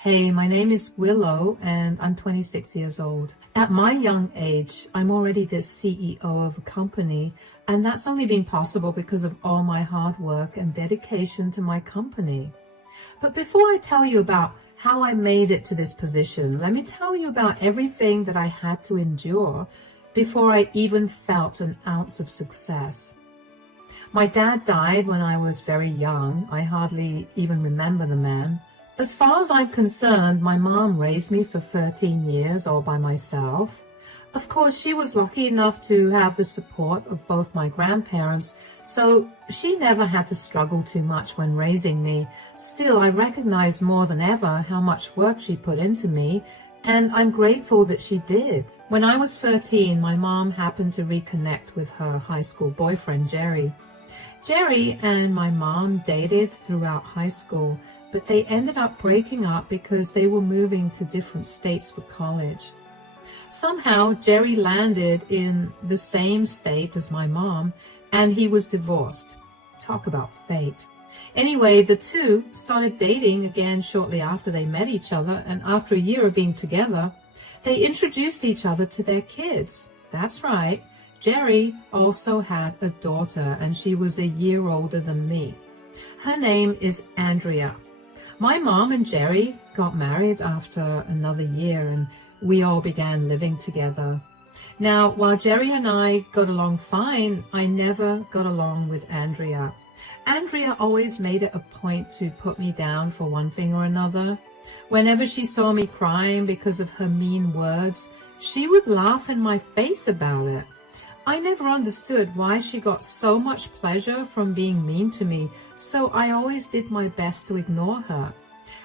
Hey, my name is Willow and I'm 26 years old. At my young age, I'm already the CEO of a company, and that's only been possible because of all my hard work and dedication to my company. But before I tell you about how I made it to this position, let me tell you about everything that I had to endure before I even felt an ounce of success. My dad died when I was very young. I hardly even remember the man. As far as I'm concerned, my mom raised me for 13 years all by myself. Of course, she was lucky enough to have the support of both my grandparents, so she never had to struggle too much when raising me. Still, I recognize more than ever how much work she put into me, and I'm grateful that she did. When I was 13, my mom happened to reconnect with her high school boyfriend, Jerry. Jerry and my mom dated throughout high school, but they ended up breaking up because they were moving to different states for college. Somehow, Jerry landed in the same state as my mom, and he was divorced. Talk about fate. Anyway, the two started dating again shortly after they met each other, and after a year of being together, they introduced each other to their kids. That's right. Jerry also had a daughter, and she was a year older than me. Her name is Andrea. My mom and Jerry got married after another year, and we all began living together. Now, while Jerry and I got along fine, I never got along with Andrea. Andrea always made it a point to put me down for one thing or another. Whenever she saw me crying because of her mean words, she would laugh in my face about it. I never understood why she got so much pleasure from being mean to me, so I always did my best to ignore her.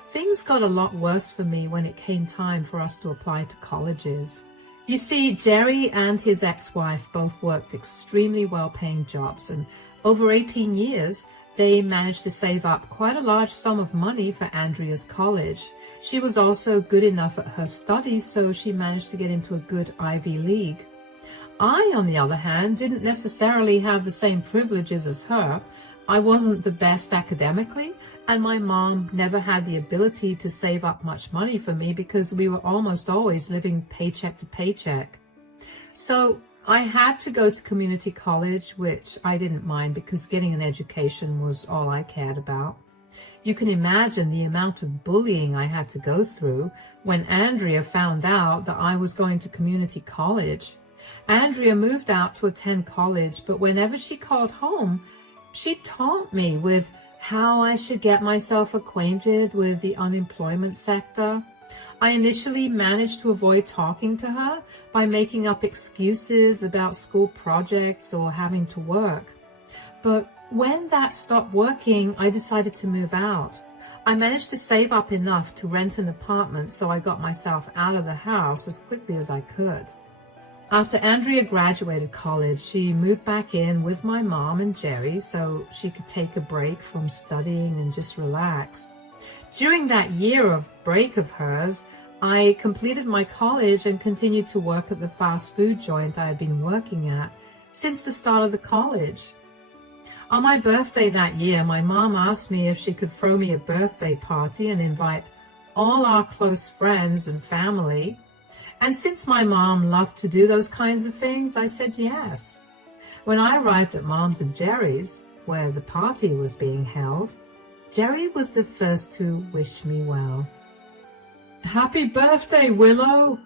Things got a lot worse for me when it came time for us to apply to colleges. You see, Jerry and his ex-wife both worked extremely well-paying jobs, and over 18 years, they managed to save up quite a large sum of money for Andrea's college. She was also good enough at her studies, so she managed to get into a good Ivy League. I, on the other hand, didn't necessarily have the same privileges as her. I wasn't the best academically, and my mom never had the ability to save up much money for me because we were almost always living paycheck to paycheck. So I had to go to community college, which I didn't mind because getting an education was all I cared about. You can imagine the amount of bullying I had to go through when Andrea found out that I was going to community college. Andrea moved out to attend college, but whenever she called home, she taught me with how I should get myself acquainted with the unemployment sector. I initially managed to avoid talking to her by making up excuses about school projects or having to work. But when that stopped working, I decided to move out. I managed to save up enough to rent an apartment, so I got myself out of the house as quickly as I could. After Andrea graduated college, she moved back in with my mom and Jerry so she could take a break from studying and just relax. During that year of break of hers, I completed my college and continued to work at the fast food joint I had been working at since the start of the college. On my birthday that year, my mom asked me if she could throw me a birthday party and invite all our close friends and family. And since my mom loved to do those kinds of things, I said yes. When I arrived at Mom's and Jerry's, where the party was being held, Jerry was the first to wish me well. Happy birthday, Willow!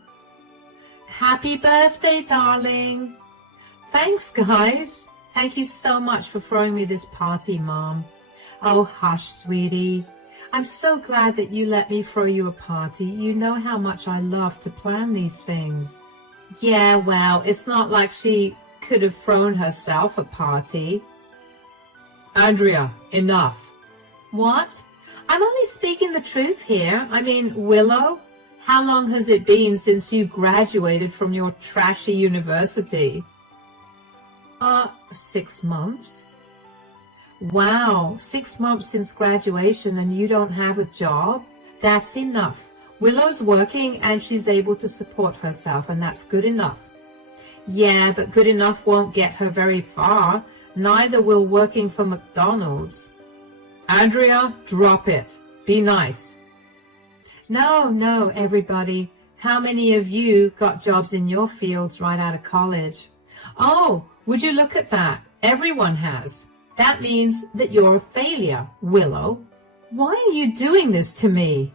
Happy birthday, darling! Thanks, guys! Thank you so much for throwing me this party, Mom. Oh, hush, sweetie. I'm so glad that you let me throw you a party. You know how much I love to plan these things. Yeah, well, it's not like she could have thrown herself a party. Andrea, enough. What? I'm only speaking the truth here. I mean, Willow, how long has it been since you graduated from your trashy university? 6 months. Wow, 6 months since graduation and you don't have a job? That's enough. Willow's working and she's able to support herself, and that's good enough. Yeah, but good enough won't get her very far. Neither will working for McDonald's. Andrea, drop it. Be nice. No, everybody. How many of you got jobs in your fields right out of college? Oh, would you look at that? Everyone has. That means that you're a failure, Willow. Why are you doing this to me?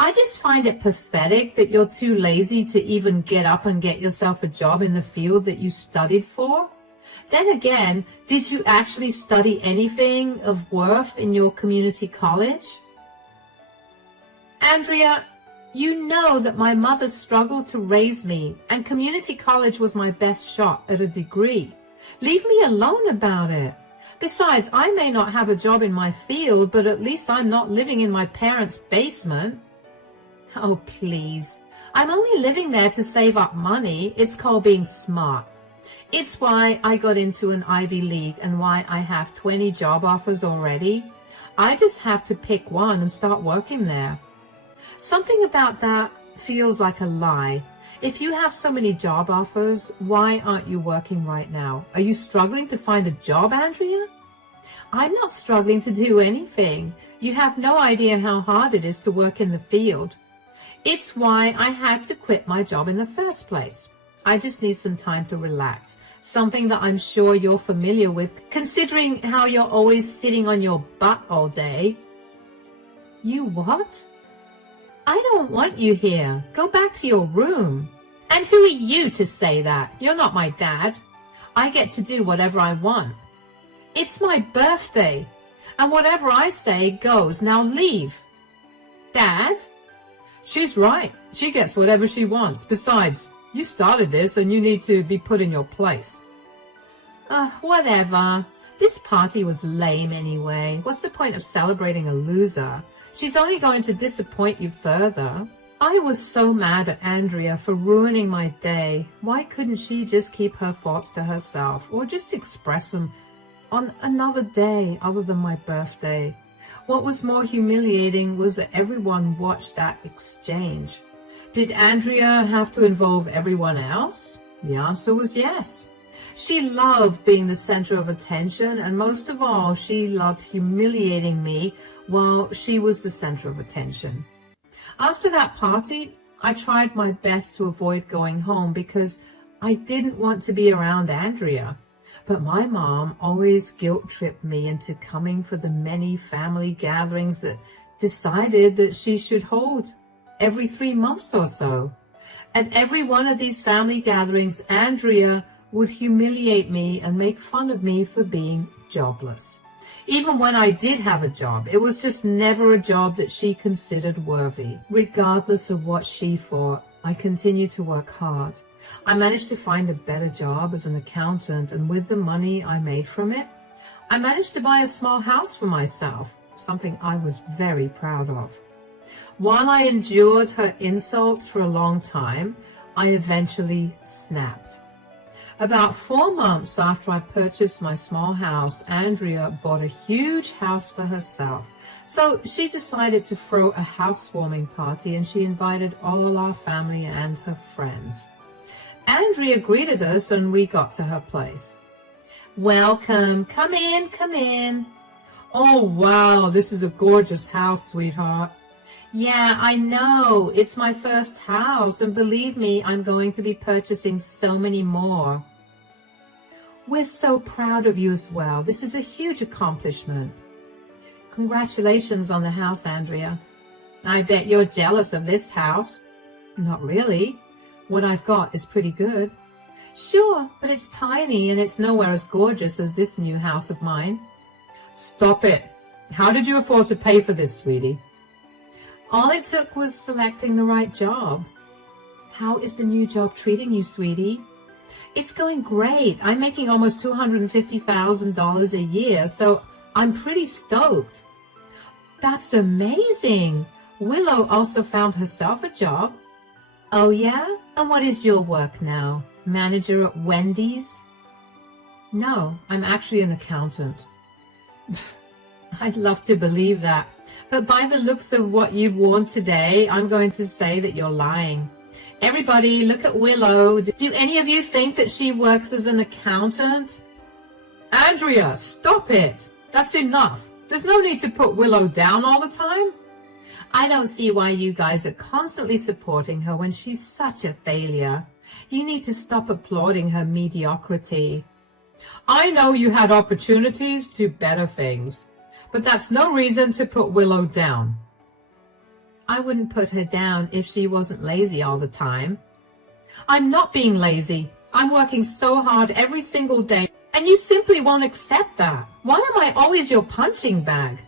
I just find it pathetic that you're too lazy to even get up and get yourself a job in the field that you studied for. Then again, did you actually study anything of worth in your community college? Andrea, you know that my mother struggled to raise me, and community college was my best shot at a degree. Leave me alone about it. Besides, I may not have a job in my field, but at least I'm not living in my parents' basement. Oh, please. I'm only living there to save up money. It's called being smart. It's why I got into an Ivy League and why I have 20 job offers already. I just have to pick one and start working there. Something about that feels like a lie. If you have so many job offers, why aren't you working right now? Are you struggling to find a job, Andrea? I'm not struggling to do anything. You have no idea how hard it is to work in the field. It's why I had to quit my job in the first place. I just need some time to relax, something that I'm sure you're familiar with, considering how you're always sitting on your butt all day. You what? I don't want you here. Go back to your room. And who are you to say that? You're not my dad. I get to do whatever I want. It's my birthday, and whatever I say goes. Now leave. Dad? She's right. She gets whatever she wants. Besides, you started this and you need to be put in your place. Whatever. This party was lame anyway. What's the point of celebrating a loser? She's only going to disappoint you further. I was so mad at Andrea for ruining my day. Why couldn't she just keep her thoughts to herself or just express them on another day other than my birthday? What was more humiliating was that everyone watched that exchange. Did Andrea have to involve everyone else? The answer was yes. She loved being the center of attention, and most of all, she loved humiliating me while she was the center of attention. After that party, I tried my best to avoid going home because I didn't want to be around Andrea. But my mom always guilt-tripped me into coming for the many family gatherings that decided that she should hold every 3 months or so. At every one of these family gatherings, Andrea would humiliate me and make fun of me for being jobless. Even when I did have a job, it was just never a job that she considered worthy. Regardless of what she thought, I continued to work hard. I managed to find a better job as an accountant, and with the money I made from it, I managed to buy a small house for myself, something I was very proud of. While I endured her insults for a long time, I eventually snapped. About 4 months after I purchased my small house, Andrea bought a huge house for herself. So she decided to throw a housewarming party, and she invited all our family and her friends. Andrea greeted us and we got to her place. Welcome, come in, come in. Oh, wow, this is a gorgeous house, sweetheart. Yeah, I know, it's my first house, and believe me, I'm going to be purchasing so many more. We're so proud of you as well. This is a huge accomplishment. Congratulations on the house, Andrea. I bet you're jealous of this house. Not really. What I've got is pretty good. Sure, but it's tiny and it's nowhere as gorgeous as this new house of mine. Stop it. How did you afford to pay for this, sweetie? All it took was selecting the right job. How is the new job treating you, sweetie? It's going great. I'm making almost $250,000 a year, so I'm pretty stoked. That's amazing. Willow also found herself a job. Oh, yeah? And what is your work now? Manager at Wendy's? No, I'm actually an accountant. I'd love to believe that. But by the looks of what you've worn today, I'm going to say that you're lying. Everybody, look at Willow. Do any of you think that she works as an accountant? Andrea, stop it. That's enough. There's no need to put Willow down all the time. I don't see why you guys are constantly supporting her when she's such a failure. You need to stop applauding her mediocrity. I know you had opportunities to better things, but that's no reason to put Willow down. I wouldn't put her down if she wasn't lazy all the time. I'm not being lazy. I'm working so hard every single day, and you simply won't accept that. Why am I always your punching bag?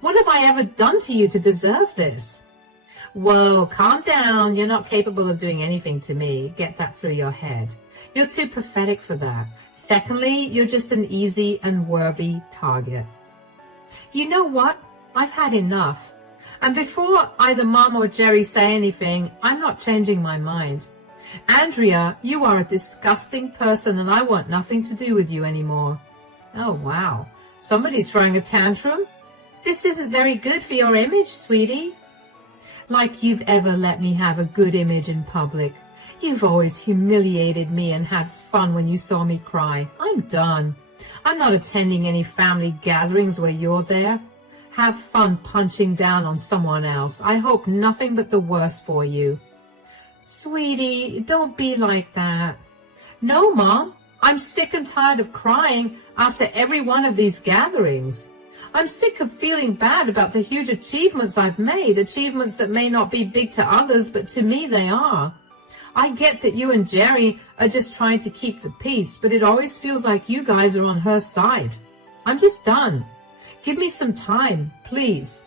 What have I ever done to you to deserve this? Whoa, calm down. You're not capable of doing anything to me. Get that through your head. You're too pathetic for that. Secondly, you're just an easy and worthy target. You know what? I've had enough. And before either Mom or Jerry say anything, I'm not changing my mind. Andrea, you are a disgusting person and I want nothing to do with you anymore. Oh, wow. Somebody's throwing a tantrum? This isn't very good for your image, sweetie. Like you've ever let me have a good image in public. You've always humiliated me and had fun when you saw me cry. I'm done. I'm not attending any family gatherings where you're there. Have fun punching down on someone else. I hope nothing but the worst for you. Sweetie, don't be like that. No, Mom. I'm sick and tired of crying after every one of these gatherings. I'm sick of feeling bad about the huge achievements I've made, achievements that may not be big to others, but to me they are. I get that you and Jerry are just trying to keep the peace, but it always feels like you guys are on her side. I'm just done. Give me some time, please.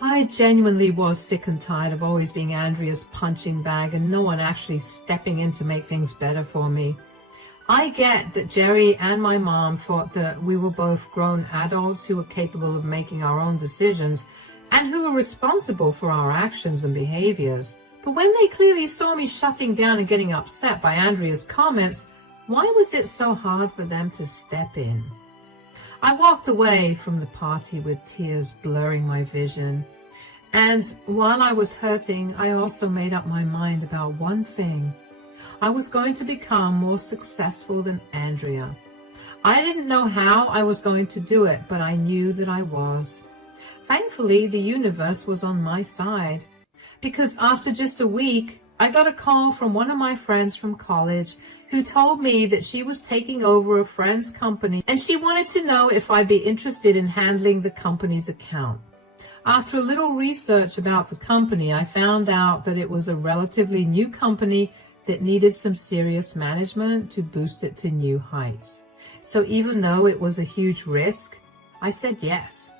I genuinely was sick and tired of always being Andrea's punching bag and no one actually stepping in to make things better for me. I get that Jerry and my mom thought that we were both grown adults who were capable of making our own decisions and who were responsible for our actions and behaviors. But when they clearly saw me shutting down and getting upset by Andrea's comments, why was it so hard for them to step in? I walked away from the party with tears blurring my vision. And while I was hurting, I also made up my mind about one thing. I was going to become more successful than Andrea. I didn't know how I was going to do it, but I knew that I was. Thankfully, the universe was on my side, because after just a week, I got a call from one of my friends from college who told me that she was taking over a friend's company and she wanted to know if I'd be interested in handling the company's account. After a little research about the company, I found out that it was a relatively new company that needed some serious management to boost it to new heights. So even though it was a huge risk, I said yes.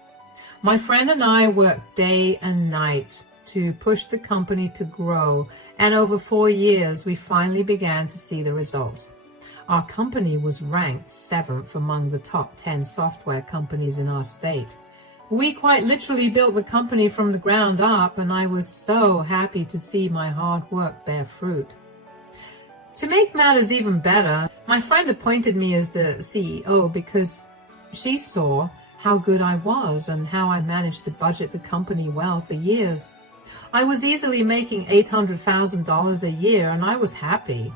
My friend and I worked day and night to push the company to grow, and over 4 years, we finally began to see the results. Our company was ranked 7th among the top 10 software companies in our state. We quite literally built the company from the ground up, and I was so happy to see my hard work bear fruit. To make matters even better, my friend appointed me as the CEO because she saw how good I was and how I managed to budget the company well for years. I was easily making $800,000 a year, and I was happy.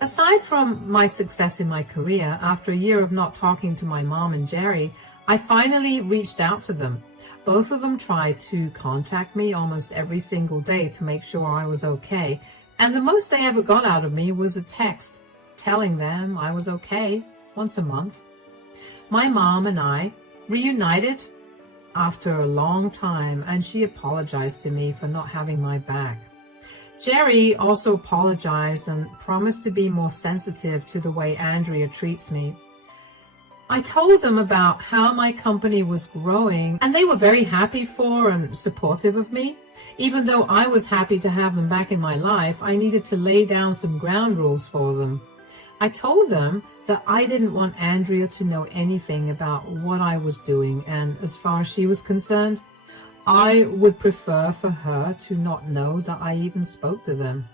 Aside from my success in my career, after a year of not talking to my mom and Jerry, I finally reached out to them. Both of them tried to contact me almost every single day to make sure I was okay, and the most they ever got out of me was a text telling them I was okay once a month. My mom and I reunited after a long time, and she apologized to me for not having my back. Jerry also apologized and promised to be more sensitive to the way Andrea treats me. I told them about how my company was growing, and they were very happy for and supportive of me. Even though I was happy to have them back in my life, I needed to lay down some ground rules for them. I told them that I didn't want Andrea to know anything about what I was doing, and as far as she was concerned, I would prefer for her to not know that I even spoke to them.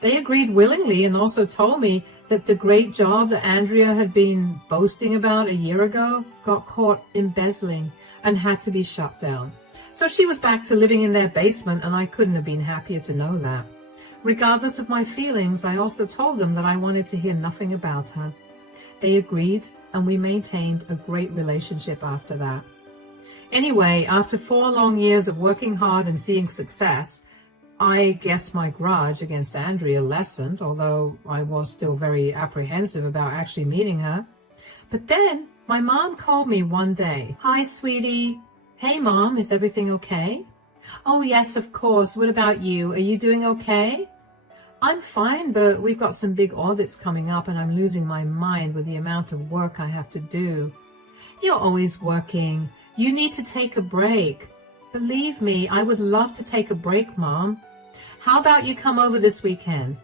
They agreed willingly and also told me that the great job that Andrea had been boasting about a year ago got caught embezzling and had to be shut down. So she was back to living in their basement, and I couldn't have been happier to know that. Regardless of my feelings, I also told them that I wanted to hear nothing about her. They agreed, and we maintained a great relationship after that. Anyway, after 4 long years of working hard and seeing success, I guess my grudge against Andrea lessened, although I was still very apprehensive about actually meeting her. But then my mom called me one day. "Hi, sweetie." "Hey, Mom, is everything okay?" "Oh, yes, of course. What about you? Are you doing okay?" "I'm fine, but we've got some big audits coming up and I'm losing my mind with the amount of work I have to do." "You're always working. You need to take a break." "Believe me, I would love to take a break, Mom." "How about you come over this weekend?"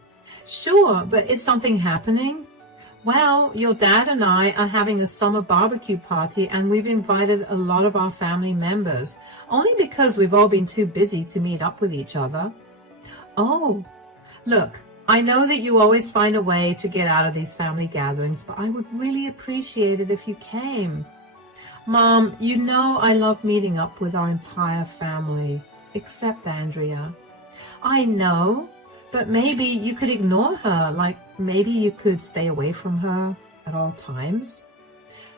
"Sure, but is something happening?" "Well, your dad and I are having a summer barbecue party and we've invited a lot of our family members, only because we've all been too busy to meet up with each other." "Oh, look, I know that you always find a way to get out of these family gatherings, but I would really appreciate it if you came." "Mom, you know I love meeting up with our entire family, except Andrea." "I know, but maybe you could ignore her, like maybe you could stay away from her at all times."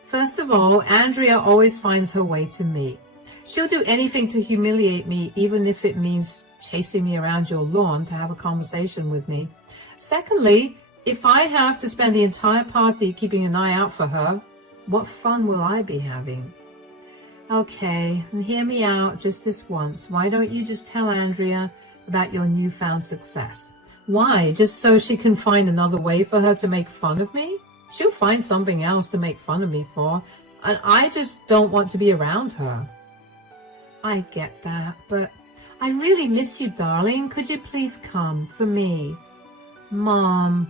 "First of all, Andrea always finds her way to me. She'll do anything to humiliate me, even if it means chasing me around your lawn to have a conversation with me. Secondly, if I have to spend the entire party keeping an eye out for her, what fun will I be having?" "Okay, and hear me out just this once. Why don't you just tell Andrea about your newfound success?" "Why? Just so she can find another way for her to make fun of me? She'll find something else to make fun of me for, and I just don't want to be around her." "I get that, but I really miss you, darling. Could you please come for me?" "Mom."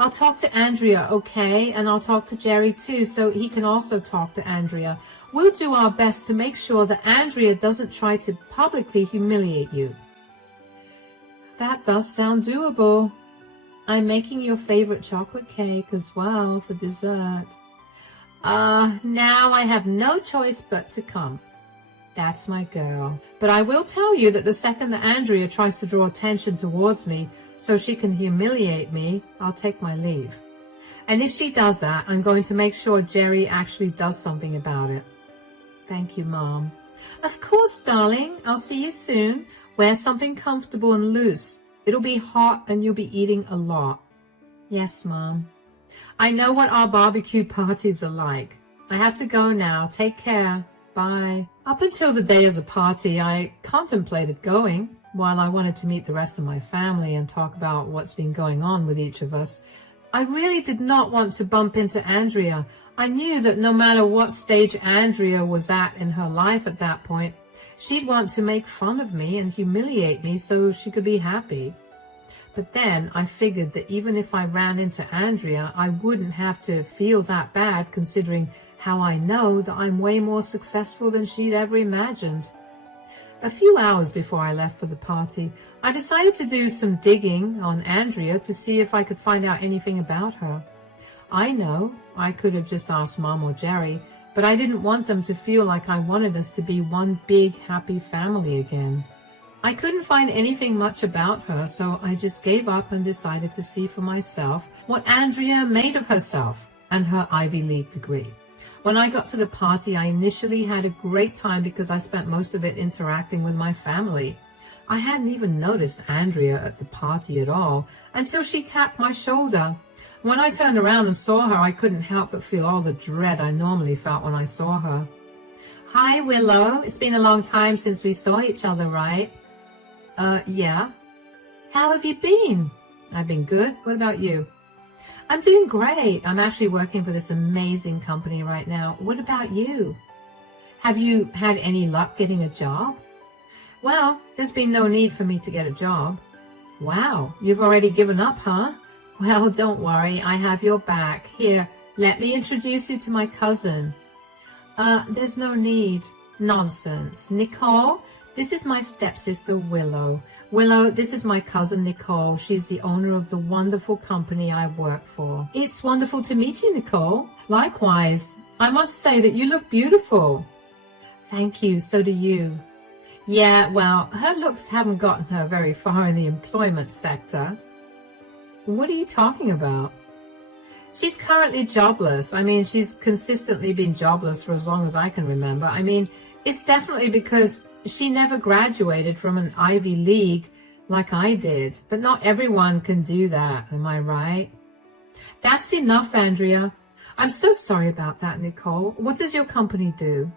"I'll talk to Andrea, okay? And I'll talk to Jerry too, so he can also talk to Andrea. We'll do our best to make sure that Andrea doesn't try to publicly humiliate you." "That does sound doable. I'm making your favorite chocolate cake as well for dessert." Now I have no choice but to come." "That's my girl. But I will tell you that the second that Andrea tries to draw attention towards me so she can humiliate me, I'll take my leave. And if she does that, I'm going to make sure Jerry actually does something about it." "Thank you, Mom." "Of course, darling. I'll see you soon. Wear something comfortable and loose. It'll be hot and you'll be eating a lot." "Yes, Mom." "I know what our barbecue parties are like. I have to go now. Take care. Bye." Up until the day of the party, I contemplated going. While I wanted to meet the rest of my family and talk about what's been going on with each of us, I really did not want to bump into Andrea. I knew that no matter what stage Andrea was at in her life at that point, she'd want to make fun of me and humiliate me so she could be happy. But then I figured that even if I ran into Andrea, I wouldn't have to feel that bad, considering how I know that I'm way more successful than she'd ever imagined. A few hours before I left for the party, I decided to do some digging on Andrea to see if I could find out anything about her. I know I could have just asked Mom or Jerry, but I didn't want them to feel like I wanted us to be one big happy family again. I couldn't find anything much about her, so I just gave up and decided to see for myself what Andrea made of herself and her Ivy League degree. When I got to the party, I initially had a great time because I spent most of it interacting with my family. I hadn't even noticed Andrea at the party at all until she tapped my shoulder. When I turned around and saw her, I couldn't help but feel all the dread I normally felt when I saw her. "Hi, Willow. It's been a long time since we saw each other, right?" Yeah." "How have you been?" "I've been good. What about you?" "I'm doing great. I'm actually working for this amazing company right now. What about you?" "Have you had any luck getting a job?" "Well, there's been no need for me to get a job." "Wow, you've already given up, huh?" "Well, don't worry. I have your back. Here, let me introduce you to my cousin." There's no need." "Nonsense. Nicole, this is my stepsister, Willow. Willow, this is my cousin, Nicole. She's the owner of the wonderful company I work for." "It's wonderful to meet you, Nicole." "Likewise. I must say that you look beautiful." "Thank you. So do you." "Yeah, well, her looks haven't gotten her very far in the employment sector." "What are you talking about?" "She's currently jobless. I mean, she's consistently been jobless for as long as I can remember. I mean, It's definitely because she never graduated from an Ivy League like I did, but not everyone can do that, am I right? That's enough, Andrea. I'm so sorry about that, Nicole. What does your company do?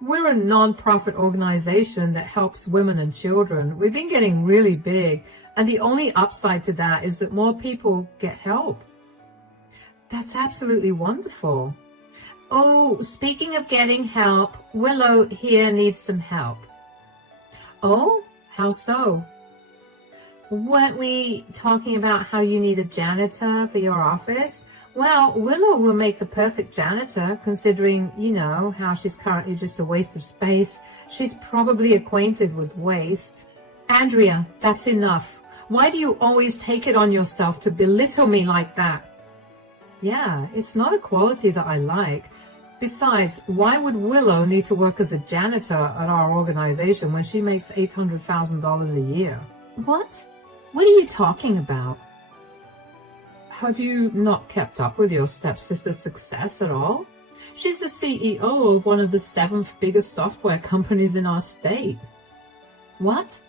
We're a non-profit organization that helps women and children. We've been getting really big, and the only upside to that is that more people get help. That's absolutely wonderful. Oh, speaking of getting help, Willow here needs some help. Oh, how so? Weren't we talking about how you need a janitor for your office? Well, Willow will make the perfect janitor, considering, you know, how she's currently just a waste of space. She's probably acquainted with waste. Andrea, that's enough. Why do you always take it on yourself to belittle me like that? Yeah, it's not a quality that I like. Besides, why would Willow need to work as a janitor at our organization when she makes $800,000 a year? What? What are you talking about? Have you not kept up with your stepsister's success at all? She's the CEO of one of the 7th biggest software companies in our state. What?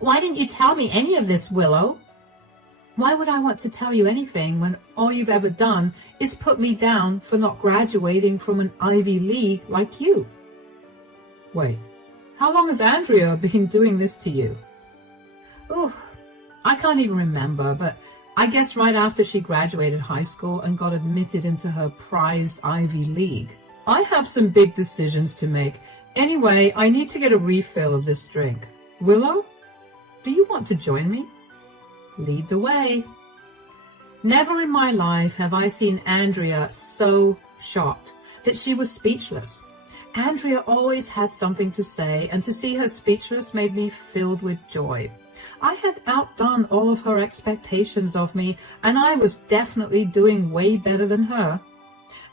Why didn't you tell me any of this, Willow? Why would I want to tell you anything when all you've ever done is put me down for not graduating from an Ivy League like you? Wait, how long has Andrea been doing this to you? Oh, I can't even remember, but I guess right after she graduated high school and got admitted into her prized Ivy League. I have some big decisions to make. Anyway, I need to get a refill of this drink. Willow, do you want to join me? Lead the way. Never in my life have I seen Andrea so shocked that she was speechless. Andrea always had something to say, and to see her speechless made me filled with joy. I had outdone all of her expectations of me, and I was definitely doing way better than her.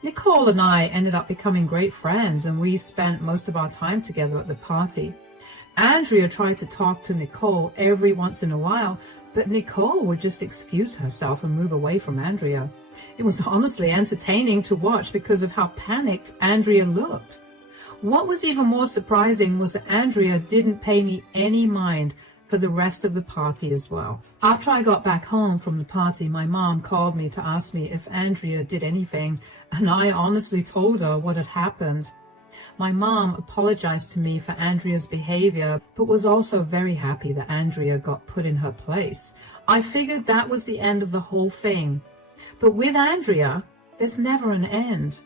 Nicole and I ended up becoming great friends, and we spent most of our time together at the party. Andrea tried to talk to Nicole every once in a while, but Nicole would just excuse herself and move away from Andrea. It was honestly entertaining to watch because of how panicked Andrea looked. What was even more surprising was that Andrea didn't pay me any mind for the rest of the party as well. After I got back home from the party, my mom called me to ask me if Andrea did anything, and I honestly told her what had happened. My mom apologized to me for Andrea's behavior, but was also very happy that Andrea got put in her place. I figured that was the end of the whole thing. But with Andrea, there's never an end.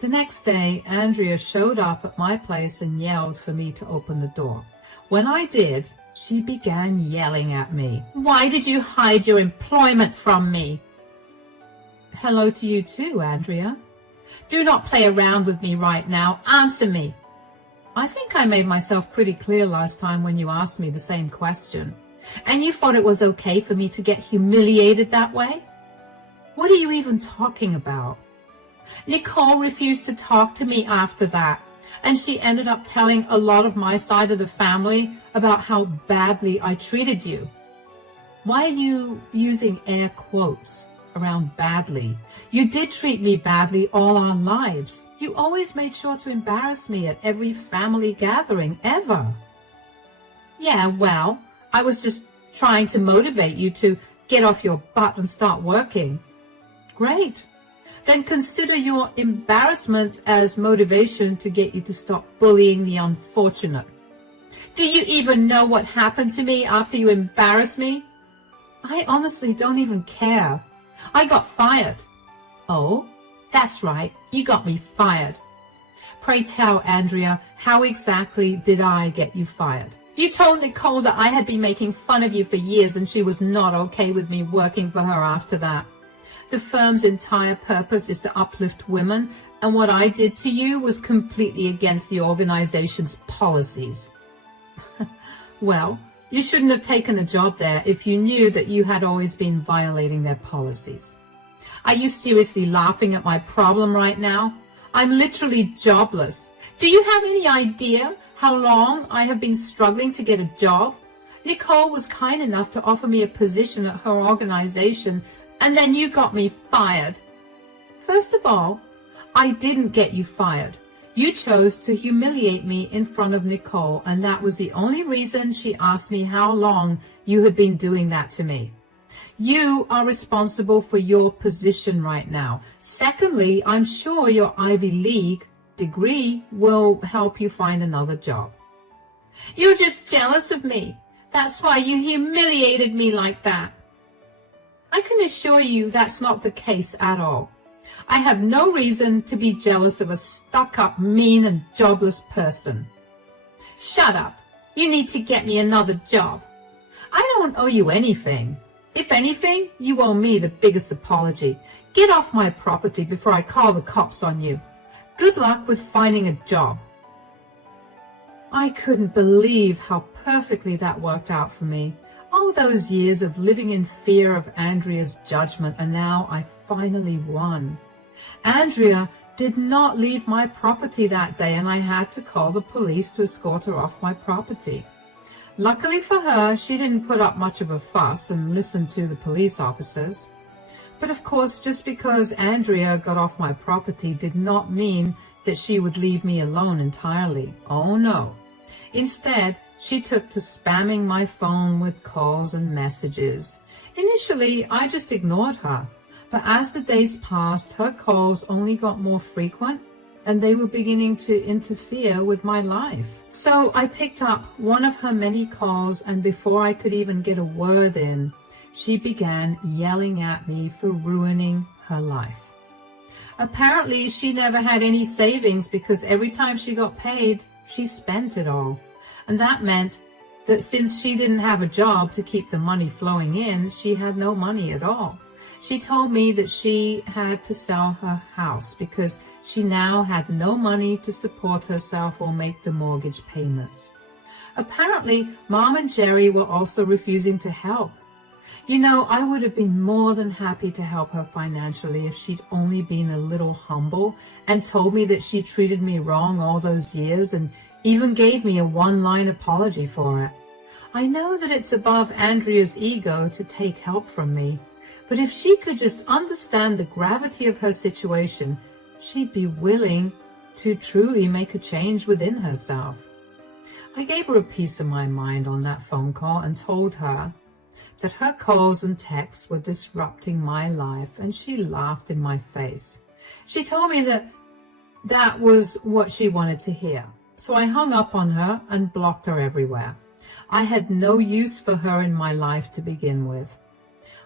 The next day, Andrea showed up at my place and yelled for me to open the door. When I did, she began yelling at me. Why did you hide your employment from me? Hello to you too, Andrea. Do not play around with me right now. Answer me. I think I made myself pretty clear last time when you asked me the same question. And you thought it was okay for me to get humiliated that way? What are you even talking about? Nicole refused to talk to me after that, and she ended up telling a lot of my side of the family about how badly I treated you. Why are you using air quotes around badly? You did treat me badly all our lives. You always made sure to embarrass me at every family gathering ever. Yeah, well, I was just trying to motivate you to get off your butt and start working. Great. Then consider your embarrassment as motivation to get you to stop bullying the unfortunate. Do you even know what happened to me after you embarrassed me? I honestly don't even care. I got fired. Oh, that's right. You got me fired. Pray tell, Andrea, how exactly did I get you fired? You told Nicole that I had been making fun of you for years and she was not okay with me working for her after that. The firm's entire purpose is to uplift women, and what I did to you was completely against the organization's policies. Well, you shouldn't have taken a job there if you knew that you had always been violating their policies. Are you seriously laughing at my problem right now? I'm literally jobless. Do you have any idea how long I have been struggling to get a job? Nicole was kind enough to offer me a position at her organization, and then you got me fired. First of all, I didn't get you fired. You chose to humiliate me in front of Nicole, and that was the only reason she asked me how long you had been doing that to me. You are responsible for your position right now. Secondly, I'm sure your Ivy League degree will help you find another job. You're just jealous of me. That's why you humiliated me like that. I can assure you that's not the case at all. I have no reason to be jealous of a stuck-up, mean and jobless person. Shut up. You need to get me another job. I don't owe you anything. If anything, you owe me the biggest apology. Get off my property before I call the cops on you. Good luck with finding a job. I couldn't believe how perfectly that worked out for me. All those years of living in fear of Andrea's judgment, and now I finally won. Andrea did not leave my property that day, and I had to call the police to escort her off my property. Luckily for her, she didn't put up much of a fuss and listen to the police officers. But of course, just because Andrea got off my property did not mean that she would leave me alone entirely. Oh no. Instead, she took to spamming my phone with calls and messages. Initially, I just ignored her, but as the days passed, her calls only got more frequent, and they were beginning to interfere with my life. So I picked up one of her many calls, and before I could even get a word in, she began yelling at me for ruining her life. Apparently, she never had any savings because every time she got paid, she spent it all. And that meant that since she didn't have a job to keep the money flowing in, she had no money at all. She told me that she had to sell her house because she now had no money to support herself or make the mortgage payments. Apparently, Mom and Jerry were also refusing to help. You know, I would have been more than happy to help her financially if she'd only been a little humble and told me that she treated me wrong all those years and even gave me a one-line apology for it. I know that it's above Andrea's ego to take help from me, but if she could just understand the gravity of her situation, she'd be willing to truly make a change within herself. I gave her a piece of my mind on that phone call and told her that her calls and texts were disrupting my life, and she laughed in my face. She told me that that was what she wanted to hear. So I hung up on her and blocked her everywhere. I had no use for her in my life to begin with.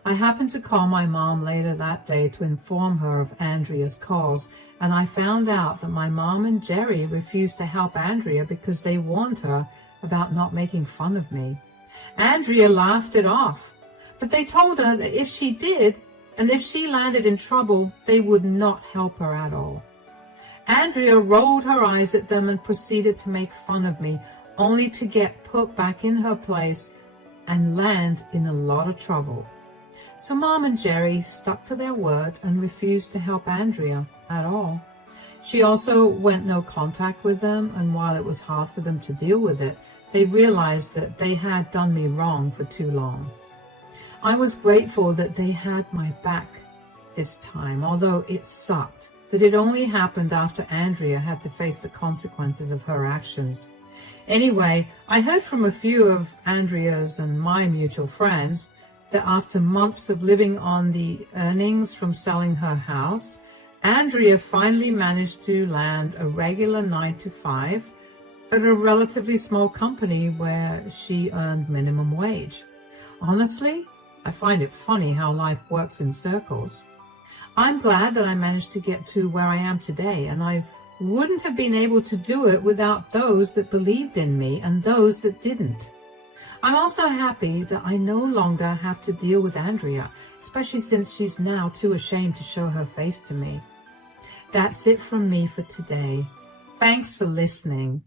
I happened to call my mom later that day to inform her of Andrea's calls, and I found out that my mom and Jerry refused to help Andrea because they warned her about not making fun of me. Andrea laughed it off, but they told her that if she did, and if she landed in trouble, they would not help her at all. Andrea rolled her eyes at them and proceeded to make fun of me, only to get put back in her place and land in a lot of trouble. So Mom and Jerry stuck to their word and refused to help Andrea at all. She also went no contact with them, and while it was hard for them to deal with it, they realized that they had done me wrong for too long. I was grateful that they had my back this time, although it sucked that it only happened after Andrea had to face the consequences of her actions. Anyway, I heard from a few of Andrea's and my mutual friends that after months of living on the earnings from selling her house, Andrea finally managed to land a regular 9-to-5 at a relatively small company where she earned minimum wage. Honestly, I find it funny how life works in circles. I'm glad that I managed to get to where I am today, and I wouldn't have been able to do it without those that believed in me and those that didn't. I'm also happy that I no longer have to deal with Andrea, especially since she's now too ashamed to show her face to me. That's it from me for today. Thanks for listening.